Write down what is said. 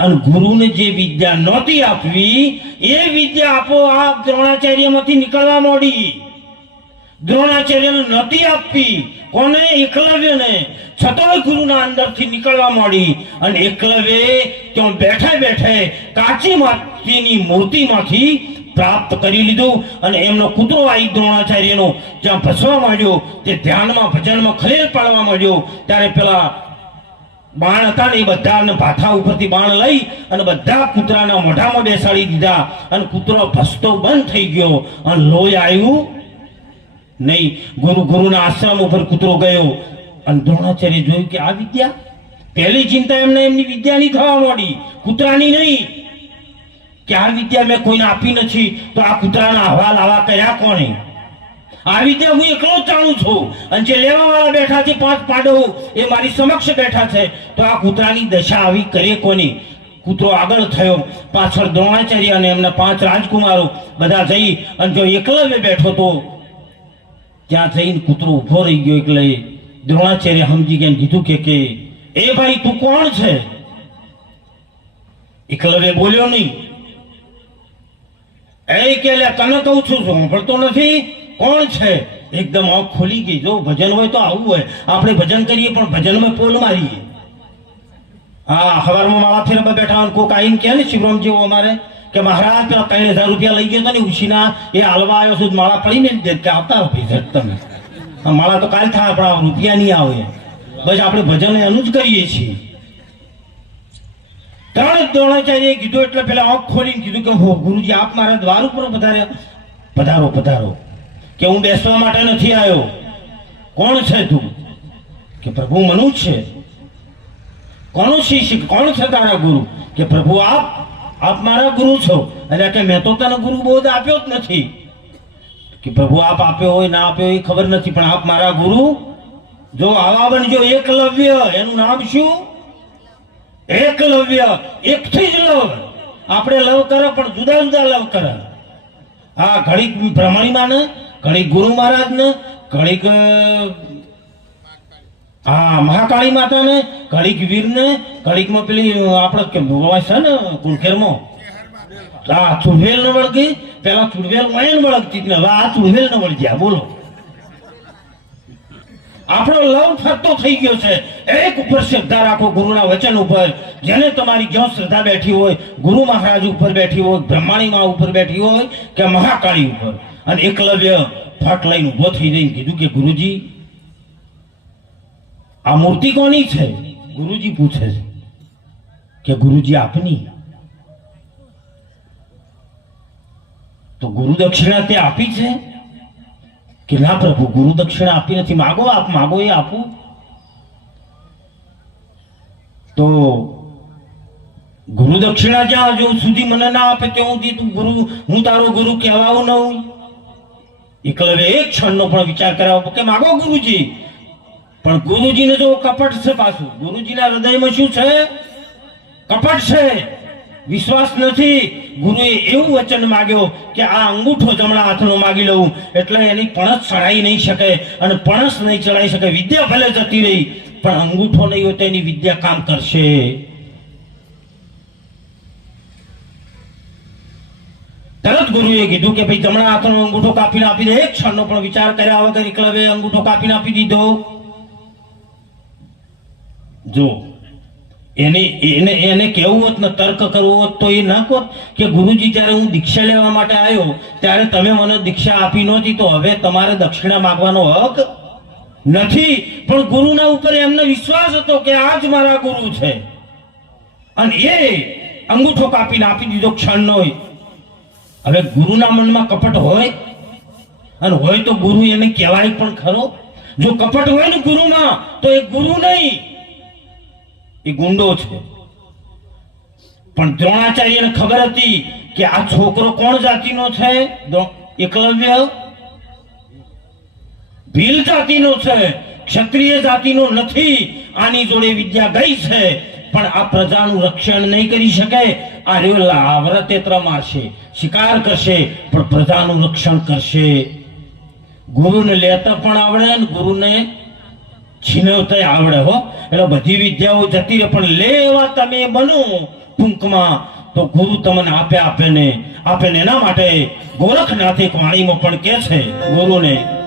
અને ગુરુને જે વિદ્યા નહોતી આપવી, એ વિદ્યા આપોઆપ દ્રોણાચાર્યમાંથી નીકળવા માંડી. દ્રોણાચાર્યને નહોતી આપવી, કોને? એકલવ્યને. છતાંય ગુરુના અંદરથી નીકળવા માંડી અને એકલવ્ય ત્યાં બેઠે બેઠે કાચી માટીની મૂર્તિમાંથી પ્રાપ્ત કરી લીધું અને એમનો કૂતરો આવી દ્રોણાચાર્યનો જ્યાં ભસવા માંડ્યો, તે ધ્યાનમાં ભજનમાં ખલેલ પાડવા માંડ્યો. ત્યારે પેલા બાણ હતા ને એ બધાને ભાથા ઉપરથી બાણ લઈ અને બધા કૂતરાના મોઢામાં બેસાડી દીધા. અને કૂતરો ભસતો બંધ થઈ ગયો. અને લોહી આવ્યું નહીં. ગુરુ ગુરુના આશ્રમ ઉપર કૂતરો ગયો. અને દ્રોણાચાર્ય જોયું કે આ વિદ્યા? પહેલી ચિંતા એમને એમની વિદ્યાની થવા માંડી. કૂતરાની નહીં. કે આ વિદ્યા મેં કોઈને આપી નથી. તો આ કૂતરાના અહેવાલ આવા કર્યા કોણે? આ રીતે હું એકલો ચાલુ છું. અને જે લેવા વાળા બેઠા છે, પાંચ પાડો, એ મારી સમક્ષ બેઠા છે. તો આ કૂતરાની દશા આવી કરે કોની? કૂતરો આગળ થયો, પાછળ દ્રોણાચાર્ય અને એમના પાંચ રાજકુમારો બધા જઈ અને જો એકલવ્ય બેઠો તો ત્યાં જઈને કૂતરો ઊભો રહી ગયો એટલે દ્રોણાચાર્ય સમજી ગયા કીધું કે કે, એ ભાઈ, તું કોણ છે? એકલવ્ય બોલ્યો નહીં. એ કે તને કહું છું, સાંભળતો નથી? કોણ છે? એકદમ આંખ ખોલી ગઈ. જો ભજન હોય તો આવું હોય. આપણે ભજન કરીએ પણ ભજનમાં પોલ મારીએ. હા સવારમાં માળા ફેરમાં બેઠા હોય કોક આવીને કહે ને શિવરામ જેવો અમારે, કે મહારાજ, પેલા ત્રણ હજાર રૂપિયા લઈ ગયો હતો ને ઉછીના. એ હાલવા આવ્યો છું, માળા પડી ને દે કે આવતા ભાઈ તમે. માળા તો કાલ થાય પણ રૂપિયા નહીં આવે. બસ આપણે ભજન એનું જ કરીએ છીએ. ત્રણ દ્રોણાચાર્ય કીધું એટલે પેલા આંખ ખોલીને કીધું કે, હો, ગુરુજી, આપ મારા દ્વાર ઉપર પધાર્યા પધારો પધારો. કે હું બેસવા માટે નથી આવ્યો? કોણ છે તું? કે પ્રભુ મનુ છે. કોણ શિષ્ય? કોણ છે તારા ગુરુ? કે પ્રભુ આપ આપ મારા ગુરુ છો. એટલે કે મેં તો તને ગુરુ બોધ આપ્યો જ નથી. કે પ્રભુ આપ આપ્યો હોય, ના આપ્યો એ ખબર નથી. પણ આપ મારા ગુરુ? જો આવા બનજો એકલવ્ય. એનું નામ શું? એકલવ્ય. એકથી જ લવ. આપણે લવ કરે, પણ જુદા જુદા લવ કરે. આ ઘડીક ભ્રમણીમાં ને ઘડીક ગુરુ મહારાજ ને ઘડીક હા, મહાકાળી માતા ને ઘડીક વીર ને ઘડીકમાં પેલી, આપણે કેમ ભગવાન છે ને કુલખેરમાં હા, ચુડવેલ ને વળગી, પેલા ચુડવેલ વળગતી ને હવે આ ચુડવેલ ને વળગ્યા, બોલો. આપણો લવ ફરતો થઈ ગયો છે. એક ઉપર શ્રદ્ધા રાખો ગુરુના વચન ઉપર. જેને તમારી જ્યાં શ્રદ્ધા બેઠી હોય, ગુરુ મહારાજ ઉપર બેઠી હોય બ્રહ્માણી માં ઉપર બેઠી હોય કે મહાકાળી ઉપર. અને એકલવ્ય ફાટ લઈને ઊભો થઈ જઈને કીધું કે ગુરુજી, આ મૂર્તિ કોની છે? ગુરુજી પૂછે છે કે ગુરુજી આપની? તો ગુરુ દક્ષિણા તે આપી છે કે ના પ્રભુ, ગુરુ દક્ષિણા આપી નથી. માગો આપ, માગો એ આપું. તો ગુરુ દક્ષિણા જ્યાં જો સુધી મને ના આપે ત્યાં સુધી તું ગુરુ, હું તારો ગુરુ કહેવાવું ન હું એકલવ્ય એક ક્ષણનો પણ વિચાર કરાવો. કે માગો ગુરુજી. પણ ગુરુજીને જો કપટ છે પાછું. ગુરુજીના હૃદયમાં શું છે? કપટ છે. વિશ્વાસ નથી. ગુરુએ એવું વચન માગ્યો કે આ અંગૂઠો જમણા હાથનો માગી લઉં. એટલે એની પણસ ચડાઈ નહીં શકે અને પણસ નહીં ચડાઈ શકે. વિદ્યા ભલે જતી રહી, પણ અંગૂઠો નહીં હોય તો એની વિદ્યા કામ કરશે. તરત કીધું કે ભાઈ જમણા હાથનો અંગૂઠો કાપીને આપી દે. એક ક્ષણનો પણ વિચાર કર્યા વગર એકલવે અંગૂઠો કાપીને આપી દીધો. જો, એને એને એને કહેવું હોત ને તર્ક કરવો હોત તો એ ના કહો કે ગુરુજી જ્યારે હું દીક્ષા લેવા માટે આવ્યો, ત્યારે તમે મને દીક્ષા આપી નહોતી તો હવે તમારે દક્ષિણા માંગવાનો હક નથી. પણ ગુરુના ઉપર એમને વિશ્વાસ હતો કે આ જ મારા ગુરુ છે. અને એ અંગૂઠો કાપીને આપી દીધો ક્ષણનો હવે ગુરુના મનમાં કપટ હોય, અને હોય તો ગુરુ એને કહેવાય પણ ખરો. જો કપટ હોય ને ગુરુમાં, તો એ ગુરુ નહીં. એ ગુંડો છે. પણ દ્રોણાચાર્યને ખબર હતી કે આ છોકરો કોણ જાતિનો છે? એકલવ્ય? ભીલ જાતિનો છે. ક્ષત્રિય જાતિનો નથી. આની જોડે વિદ્યા ગઈ છે. પણ આ પ્રજાનું રક્ષણ નહીં કરી શકે. આ રહ્યો આવરતેત્ર મારશે શિકાર કરશે, પણ પ્રજાનું રક્ષણ કરશે. ગુરુને લેતા પણ આવડે અને ગુરુને છીનવતા આવડે, હો. એટલે બધી વિદ્યાઓ જતી રહે, પણ લેવા તમે બનો ટૂંકમાં, તો ગુરુ તમને આપે આપે ને આપે ને એના માટે ગોરખનાથ એક વાણીમાં પણ કે છે, ગુરુને